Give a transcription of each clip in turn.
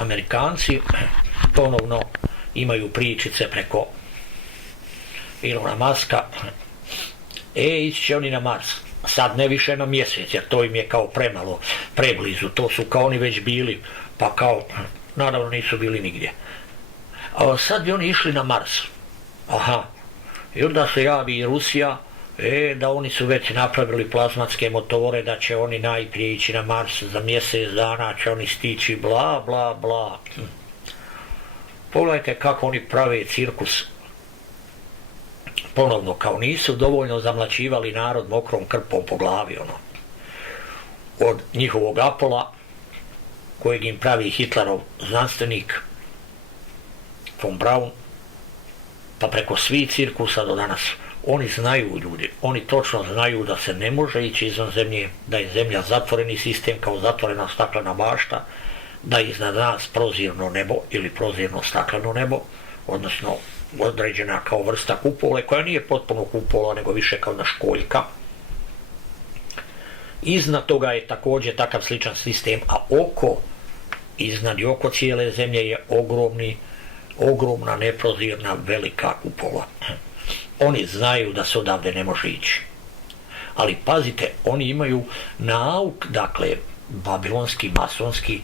Amerikanci ponovno imaju pričice preko Ilona Maska, ići će oni na Mars, sad ne više na mjesec, jer to im je kao premalo, preblizu, to su kao oni već bili, pa kao, naravno nisu bili nigdje. A sad bi oni išli na Mars, aha, i onda se javi i Rusija, da oni su već napravili plazmatske motore, da će oni najprije ići na Mars, za mjesec dana će oni stići, bla, bla, bla. Pogledajte kako oni prave cirkus. Ponovno, kao nisu dovoljno zamlaćivali narod mokrom krpom po glavi, od njihovog Apola, kojeg im pravi Hitlerov znanstvenik von Braun, pa preko svih cirkusa do danas. Oni znaju, ljudi, oni točno znaju da se ne može ići izvan zemlje, da je zemlja zatvoreni sistem kao zatvorena staklena bašta, da je iznad nas prozirno nebo ili prozirno stakleno nebo, odnosno određena kao vrsta kupole, koja nije potpuno kupola, nego više kao na školjka. Iznad toga je također takav sličan sistem, a iznad i oko cijele zemlje je ogromna, neprozirna, velika kupola. Oni znaju da se odavde ne može ići. Ali pazite, oni imaju nauk, dakle, babilonski, masonski,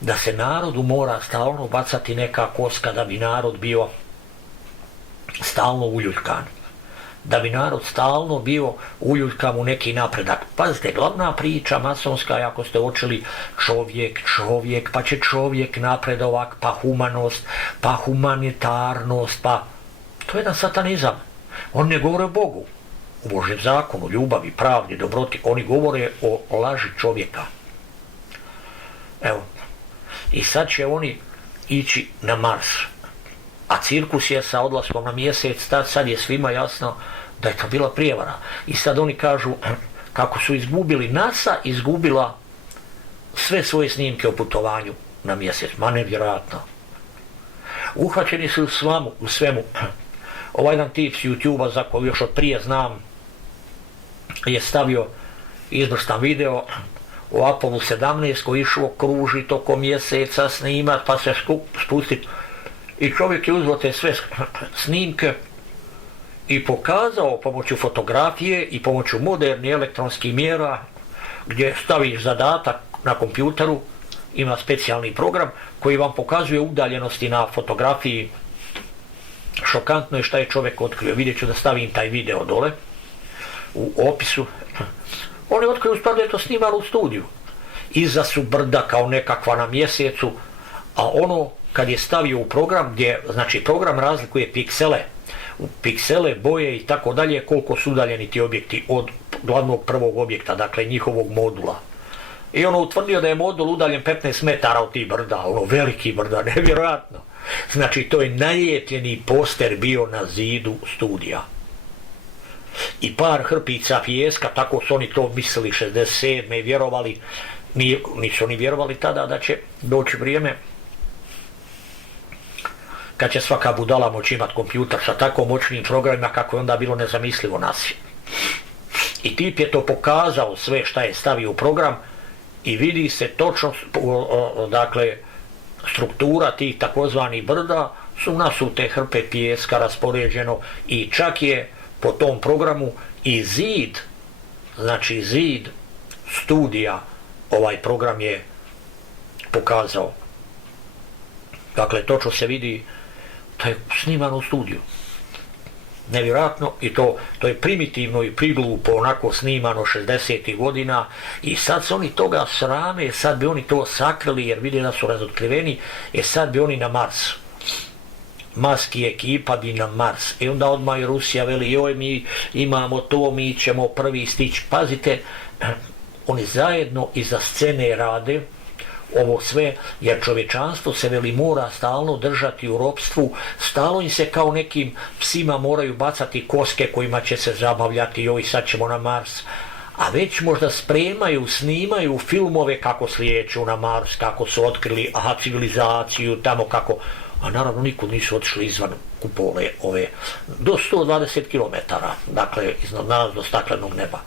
da se narodu mora stalno bacati neka koska da bi narod bio stalno uljuljkan. Da bi narod stalno bio uljuljkan u neki napredak. Pazite, glavna priča masonska je, ako ste učili, čovjek, pa će čovjek napredovak, pa humanost, pa humanitarnost, pa... To je jedan satanizam. Oni ne govore o Bogu, o Božjem zakonu, ljubavi, pravdi, dobroti. Oni govore o laži čovjeka. Evo. I sad će oni ići na Mars. A cirkus je sa odlaskom na mjesec, sad je svima jasno da je to bila prijevara. I sad oni kažu kako su izgubili, NASA izgubila sve svoje snimke o putovanju na mjesec. Ma nevjerojatno. Uhvaćeni su u svemu. Ovaj jedan tip s YouTube-a, za koju još od prije znam, je stavio izvrstan video o Apollo 17 koji išao kruži tokom mjeseca snimat, pa se spustit. I čovjek je uzeo te sve snimke i pokazao pomoću fotografije i pomoću modernih elektronskih mjera, gdje staviš zadatak na kompjuteru, ima specijalni program koji vam pokazuje udaljenosti na fotografiji. Šokantno je šta je čovjek otkrio. Vidjet ću da stavim taj video dole u opisu. On je otkrio stvar da je to snimano u studiju. Iza su brda kao nekakva na mjesecu, a ono kad je stavio u program, znači program razlikuje piksele, boje i tako dalje, koliko su udaljeni ti objekti od glavnog prvog objekta, dakle njihovog modula. I ono utvrdio da je modul udaljen 15 metara od tih brda, veliki brda, nevjerojatno. Znači to je nalijepljeni poster bio na zidu studija. I par hrpica pijeska, tako su oni to mislili 67. i vjerovali, nisu oni vjerovali tada da će doći vrijeme kad će svaka budala moći imati kompjuter sa tako moćnim programima kako je onda bilo nezamislivo nas. I tip je to pokazao sve šta je stavio u program i vidi se točno, dakle, struktura tih takozvanih brda su nasute hrpe pijeska raspoređeno i čak je po tom programu i zid, znači zid studija, ovaj program je pokazao. Dakle, točno se vidi da je snimano u studiju. Nevjerojatno, i to je primitivno i priglupo onako snimano 60. godina i sad se oni toga srame, sad bi oni to sakrili jer vide da su razotkriveni, sad bi oni na Mars. Musk i ekipa bi na Mars. I onda odmah i Rusija veli, joj mi imamo to, mi ćemo prvi stići. Pazite, oni zajedno iza scene rade ovo sve, jer čovječanstvo se veli mora stalno držati u ropstvu, stalno im se kao nekim psima moraju bacati koske kojima će se zabavljati, joj sad ćemo na Mars, a već možda spremaju, snimaju filmove kako slijeću na Mars, kako su otkrili civilizaciju, tamo kako, a naravno nikud nisu otišli izvan kupole ove, do 120 km, dakle iznad nas do staklenog neba.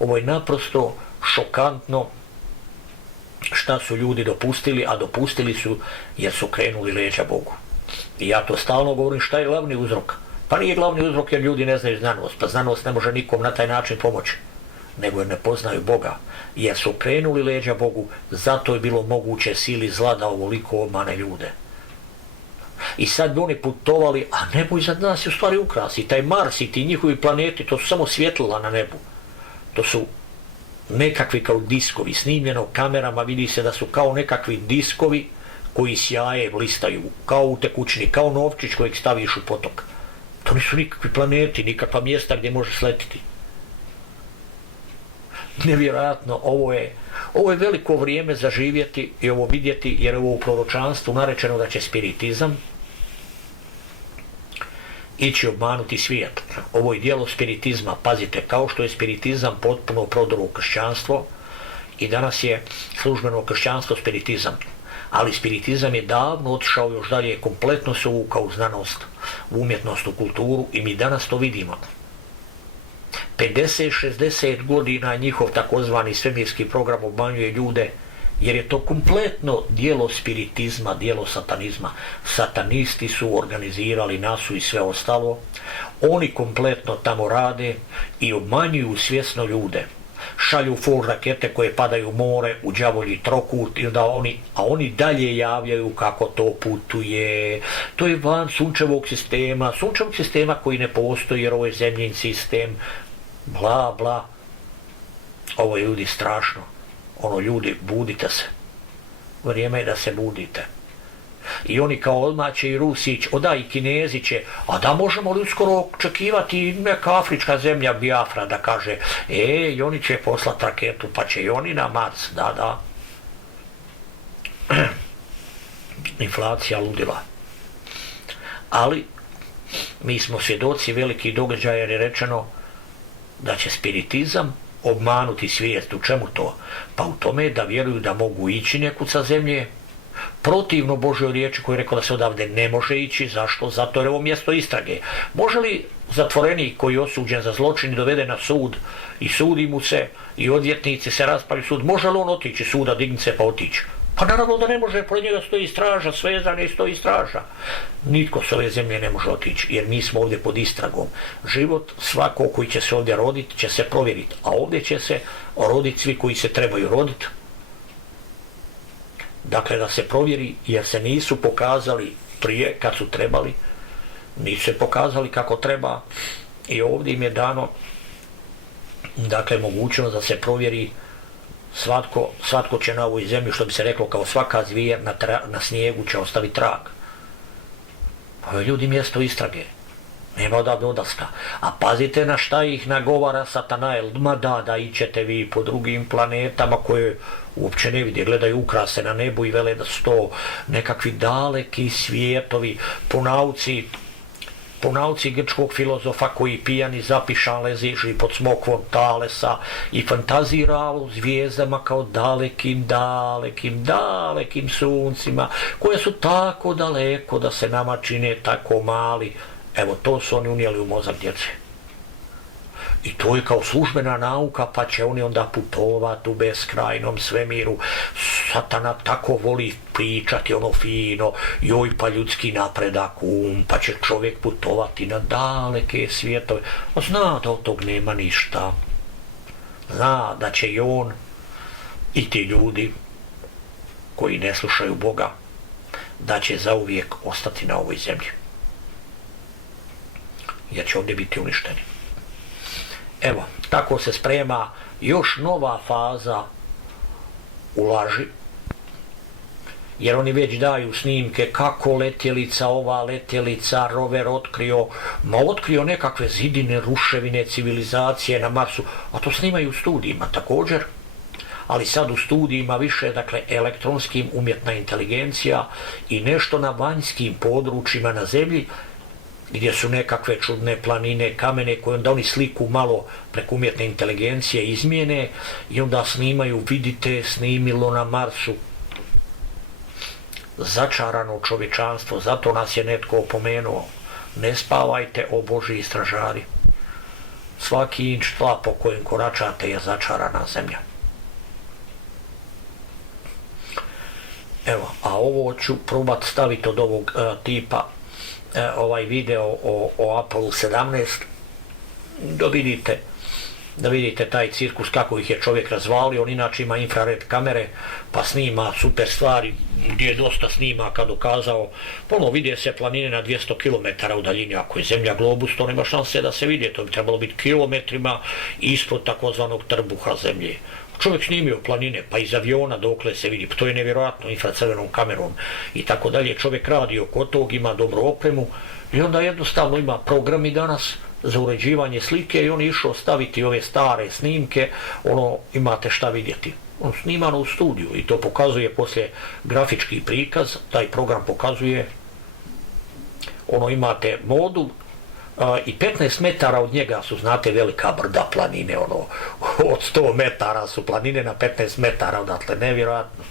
Ovo je naprosto šokantno šta su ljudi dopustili, a dopustili su jer su krenuli leđa Bogu. I ja to stalno govorim, šta je glavni uzrok? Pa nije glavni uzrok jer ljudi ne znaju znanost, pa znanost ne može nikom na taj način pomoći, nego jer ne poznaju Boga. Jer su krenuli leđa Bogu, zato je bilo moguće sili zla da ovoliko obmane ljude. I sad bi oni putovali, a nebo iznad nas je u stvari ukras. I taj Mars i ti njihovi planeti, to su samo svjetlila na nebu. To su nekakvi kao diskovi, snimljeno kamerama, vidi se da su kao nekakvi diskovi koji sjaje, blistaju, kao u tekućini, kao novčić kojeg staviš u potok. To nisu nikakvi planeti, nikakva mjesta gdje možeš letiti. Nevjerojatno, ovo je veliko vrijeme za živjeti i ovo vidjeti, jer ovo u proročanstvu narečeno da će spiritizam ići obmanuti svijet. Ovo je dijelo spiritizma, pazite, kao što je spiritizam potpuno prodor u kršćanstvo i danas je službeno kršćanstvo spiritizam. Ali spiritizam je davno otišao još dalje, kompletno se uvukao u znanost, u umjetnost, u kulturu i mi danas to vidimo. 50-60 godina njihov takozvani svemirski program obmanjuje ljude, jer je to kompletno dijelo spiritizma, dijelo satanizma. Satanisti su organizirali nasu i sve ostalo, oni kompletno tamo rade i obmanjuju svjesno ljude. Šalju full rakete koje padaju u more, u đavolji trokut, a oni dalje javljaju kako to putuje. To je van sunčevog sistema koji ne postoji jer ovo je zemljin sistem, bla bla. Ovo je ljudi strašno. Ljudi, budite se. Vrijeme je da se budite. I oni kao odmah će i Rusić, i Kinezi će, a da možemo li uskoro očekivati neka afrička zemlja Biafra da kaže, i oni će poslati raketu, pa će i oni na Mars, da. Inflacija ludila. Ali, mi smo svjedoci velikih događaja jer je rečeno da će spiritizam obmanuti svijet. U čemu to? Pa u tome da vjeruju da mogu ići nekud sa zemlje, protivno Božoj riječi koji je rekao da se odavde ne može ići. Zašto? Zato jer je ovo mjesto istrage. Može li zatvorenik koji je osuđen za zločin i dovede na sud i sudi mu se i odvjetnici se raspravljaju sud, može li on otići suda, digniti se pa otići? Pa naravno da ne može, pored njega stoji straža, svezane stoji straža. Nitko s ove zemlje ne može otići, jer mi smo ovdje pod istragom. Život svako koji će se ovdje roditi će se provjeriti, a ovdje će se roditi svi koji se trebaju roditi. Dakle, da se provjeri, jer se nisu pokazali prije kad su trebali, nisu se pokazali kako treba i ovdje im je dano, dakle, mogućnost da se provjeri. Svatko će na ovoj zemlji, što bi se reklo, kao svaka zvijer na snijegu će ostaviti trag. Ljudi, mjesto istrage. Nema odavde odlaska. A pazite na šta ih nagovara Satanael. Da ićete vi po drugim planetama koje uopće ne vidi. Gledaju ukrase na nebu i vele da su to nekakvi daleki svijetovi po nauci grčkog filozofa koji pijani zapišan leziži pod smokvom talesa i fantazira o zvijezdama kao dalekim suncima koje su tako daleko da se nama čine tako mali. Evo, to su oni unijeli u mozak djece. I to je kao službena nauka, pa će oni onda putovati u beskrajnom svemiru. Satana tako voli pričati ono fino, joj pa ljudski napredak, pa će čovjek putovati na daleke svjetove. Zna da od tog nema ništa. Zna da će i on i ti ljudi koji ne slušaju Boga, da će zauvijek ostati na ovoj zemlji. Jer će ovdje biti uništeni. Evo, tako se sprema još nova faza u laži, jer oni već daju snimke kako ova letjelica, rover otkrio nekakve zidine, ruševine, civilizacije na Marsu, a to snimaju u studijima također, ali sad u studijima više, dakle, elektronskim, umjetna inteligencija i nešto na vanjskim područjima na zemlji, gdje su nekakve čudne planine, kamene koje onda oni sliku malo preko umjetne inteligencije izmijene i onda snimaju, vidite, snimilo na Marsu. Začarano čovječanstvo, zato nas je netko opomenuo. Ne spavajte, o Božji stražari. Svaki inč tla po kojem koračate je začarana zemlja. Evo, a ovo ću probat staviti od ovog tipa, ovaj video o Apollo 17, da vidite taj cirkus kako ih je čovjek razvalio. On inače ima infrared kamere pa snima super stvari, gdje je dosta snimaka dokazao. Vidje se planine na 200 km u daljini. Ako je zemlja globus, to nema šanse da se vidje, to bi trebalo biti kilometrima ispod takozvanog trbuha zemlje. Čovjek snimio planine, pa iz aviona dokle se vidi, to je nevjerojatno, infracrvenom kamerom i tako dalje. Čovjek radi oko tog, ima dobru opremu i onda jednostavno ima programi danas za uređivanje slike i on je išao staviti ove stare snimke, imate šta vidjeti. Snimano u studiju i to pokazuje poslije grafički prikaz, taj program pokazuje, imate modul, i 15 metara od njega su, znate, velika brda planine, od 100 metara su planine na 15 metara odatle, nevjerojatno.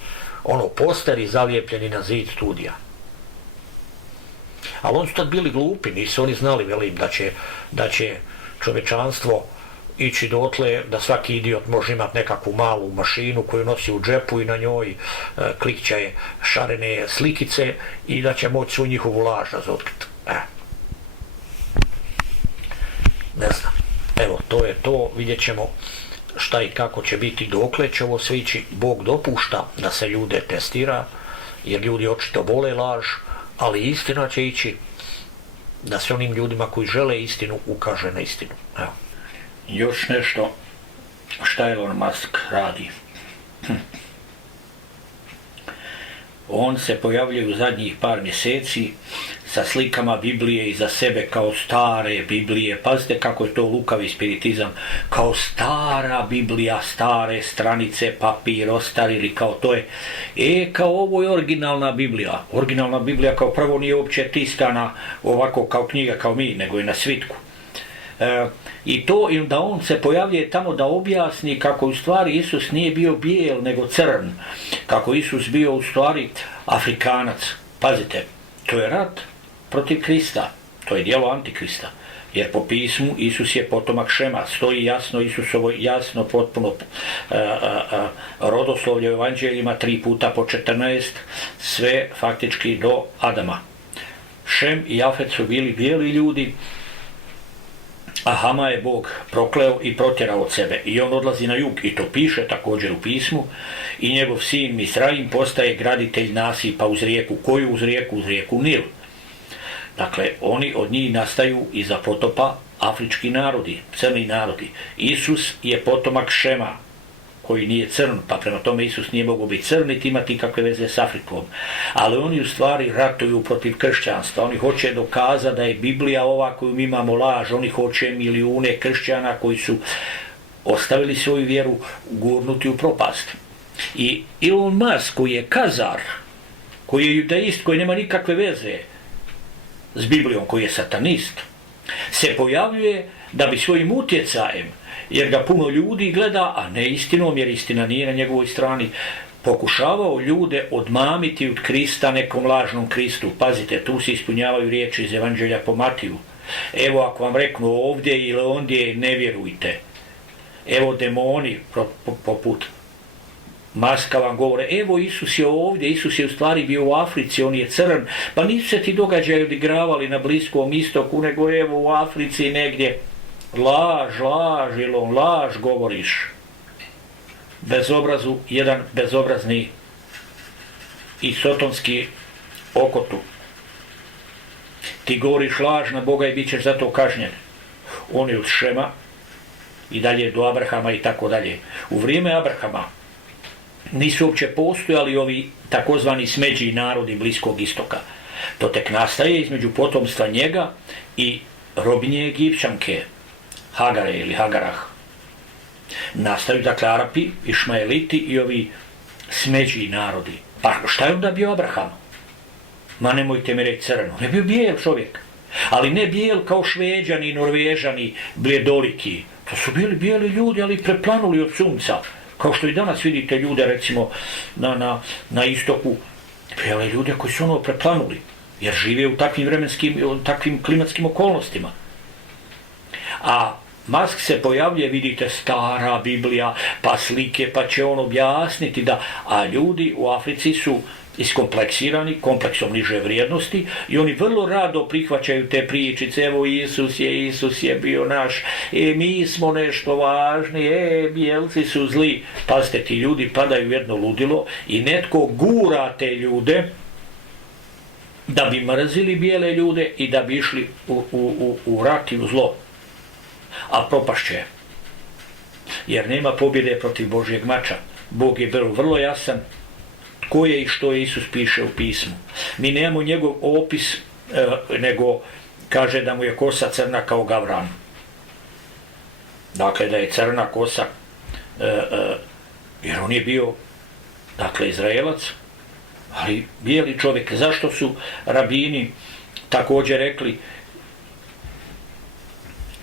Posteri zalijepljeni na zid studija. Ali oni su tad bili glupi, nisu oni znali, velim, da će čovečanstvo ići dotle da svaki idiot može imati nekakvu malu mašinu koju nosi u džepu i na njoj klikće šarene slikice i da će moći svu njihovu laž razotkriti. Ne znam. Evo, to je to, vidjet ćemo šta i kako će biti, dokle će ovo sve ići. Bog dopušta da se ljude testira, jer ljudi očito vole laž, ali istina će ići da se onim ljudima koji žele istinu ukaže na istinu. Evo. Još nešto šta Elon Musk radi. On se pojavljuje u zadnjih par mjeseci sa slikama Biblije iza sebe kao stare Biblije. Pazite kako je to lukavi spiritizam. Kao stara Biblija, stare stranice, papir, ostarili, kao to je. Kao ovo je originalna Biblija. Originalna Biblija kao prvo nije uopće tiskana ovako kao knjiga kao mi, nego je na svitku. I to da on se pojavljuje tamo da objasni kako u stvari Isus nije bio bijel nego crn, kako Isus bio u stvari Afrikanac. Pazite, to je rat protiv Krista, to je djelo Antikrista, jer po pismu Isus je potomak Šema, stoji jasno Isusovo, jasno potpuno rodoslovlje u evanđeljima 3 puta po 14, sve faktički do Adama. Šem i Jafet su bili bijeli ljudi, a Hama je Bog prokleo i protjerao od sebe i on odlazi na jug i to piše također u pismu i njegov sin Misraim postaje graditelj nasipa uz rijeku. Koju uz rijeku? Uz rijeku Nil. Dakle, oni od njih nastaju iza potopa afrički narodi, crni narodi. Isus je potomak Šema, koji nije crn, pa prema tome Isus nije mogao biti crn niti imati kakve veze s Afrikom. Ali oni u stvari ratuju protiv kršćanstva. Oni hoće dokazati da je Biblija ova koju mi imamo laž. Oni hoće milijune kršćana koji su ostavili svoju vjeru gurnuti u propast. I Elon Musk, koji je kazar, koji je judaist, koji nema nikakve veze s Biblijom, koji je satanist, se pojavljuje da bi svojim utjecajem, jer ga puno ljudi gleda, a ne istinom, jer istina nije na njegovoj strani, pokušavao ljude odmamiti od Krista nekom lažnom Kristu. Pazite, tu se ispunjavaju riječi iz Evanđelja po Matiju. Evo, ako vam reknu ovdje ili ondje, ne vjerujte. Evo, demoni poput Maska vam govore, evo Isus je ovdje, Isus je u stvari bio u Africi, on je crn, pa nisu se ti događaji odigravali na Bliskom istoku, nego evo u Africi negdje. Laž, Ilon, laž govoriš. Bezobrazu, jedan bezobrazni i sotonski okotu. Ti govoriš laž na Boga i bit ćeš za to kažnjen. On je od Šema i dalje do Abrahama i tako dalje. U vrijeme Abrahama nisu uopće postojali ovi takozvani smeđi narodi Bliskog istoka. To tek nastaje između potomstva njega i robinje Egipćanke, Hagare ili Hagarah. Nastaju dakle Arapi, Išmaeliti i ovi smeđi narodi. Pa šta je onda bio Abraham? Ma nemojte mi reći crno, on je bio bijel čovjek. Ali ne bijel kao Šveđani, Norvežani, bljedoliki. To su bili bijeli ljudi, ali preplanuli od sunca. Kao što i danas vidite ljude, recimo, na istoku, bijele ljude koji su preplanuli, jer žive u takvim klimatskim okolnostima. A Musk se pojavljuje, vidite, stara Biblija, pa slike, pa će on objasniti da, a ljudi u Africi su iskompleksirani, kompleksom niže vrijednosti i oni vrlo rado prihvaćaju te pričice, evo Isus je bio naš, mi smo nešto važni, bijelci su zli. Pazite, ti ljudi padaju u jedno ludilo i netko gura te ljude da bi mrzili bijele ljude i da bi išli u rat i u zlo. A propašće. Jer nema pobjede protiv Božjeg mača. Bog je bio vrlo jasan ko je i što je Isus piše u pismu. Mi nemamo njegov opis, nego kaže da mu je kosa crna kao gavran. Dakle, da je crna kosa, jer on je bio, dakle, Izraelac, ali bijeli čovjek. Zašto su rabini također rekli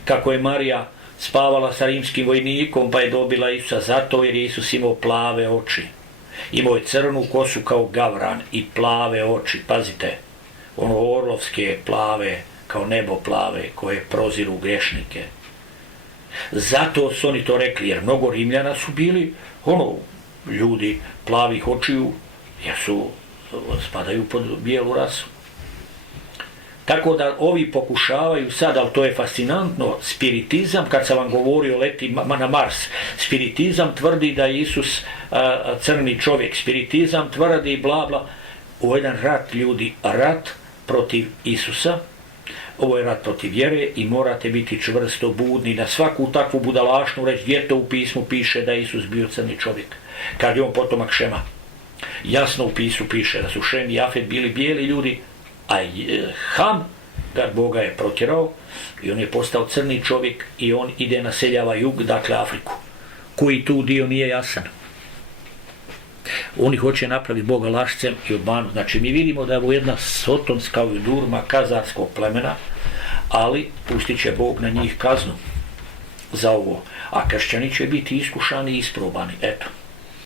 kako je Marija spavala sa rimskim vojnikom pa je dobila Isusa? Zato jer je Isus imao plave oči. Imao je crnu kosu kao gavran i plave oči. Pazite, ono orlovske plave, kao nebo plave, koje proziru grešnike. Zato su oni to rekli, jer mnogo Rimljana su bili ljudi plavih očiju, jer spadaju pod bijelu rasu. Tako da ovi pokušavaju sad, ali to je fascinantno, spiritizam, kad sam vam govorio leti na Mars, spiritizam tvrdi da je Isus crni čovjek, spiritizam tvrdi bla bla. Ovo je jedan rat, ljudi, rat protiv Isusa, ovo je rat protiv vjere i morate biti čvrsto budni na svaku takvu budalašnu reći gdje to u pismu piše da je Isus bio crni čovjek, kad je on potomak Šema. Jasno u pismu piše da su Šem i Jafet bili bijeli ljudi, a Ham, kad Boga je protjerao i on je postao crni čovjek i on ide naseljava jug, dakle Afriku. Koji tu dio nije jasan. Oni hoće napraviti Boga lašcem i obmanu. Znači mi vidimo da je ovo jedna sotonska udurma kazarskog plemena, ali pustit će Bog na njih kaznu za ovo. A kršćani će biti iskušani i isprobani. Eto.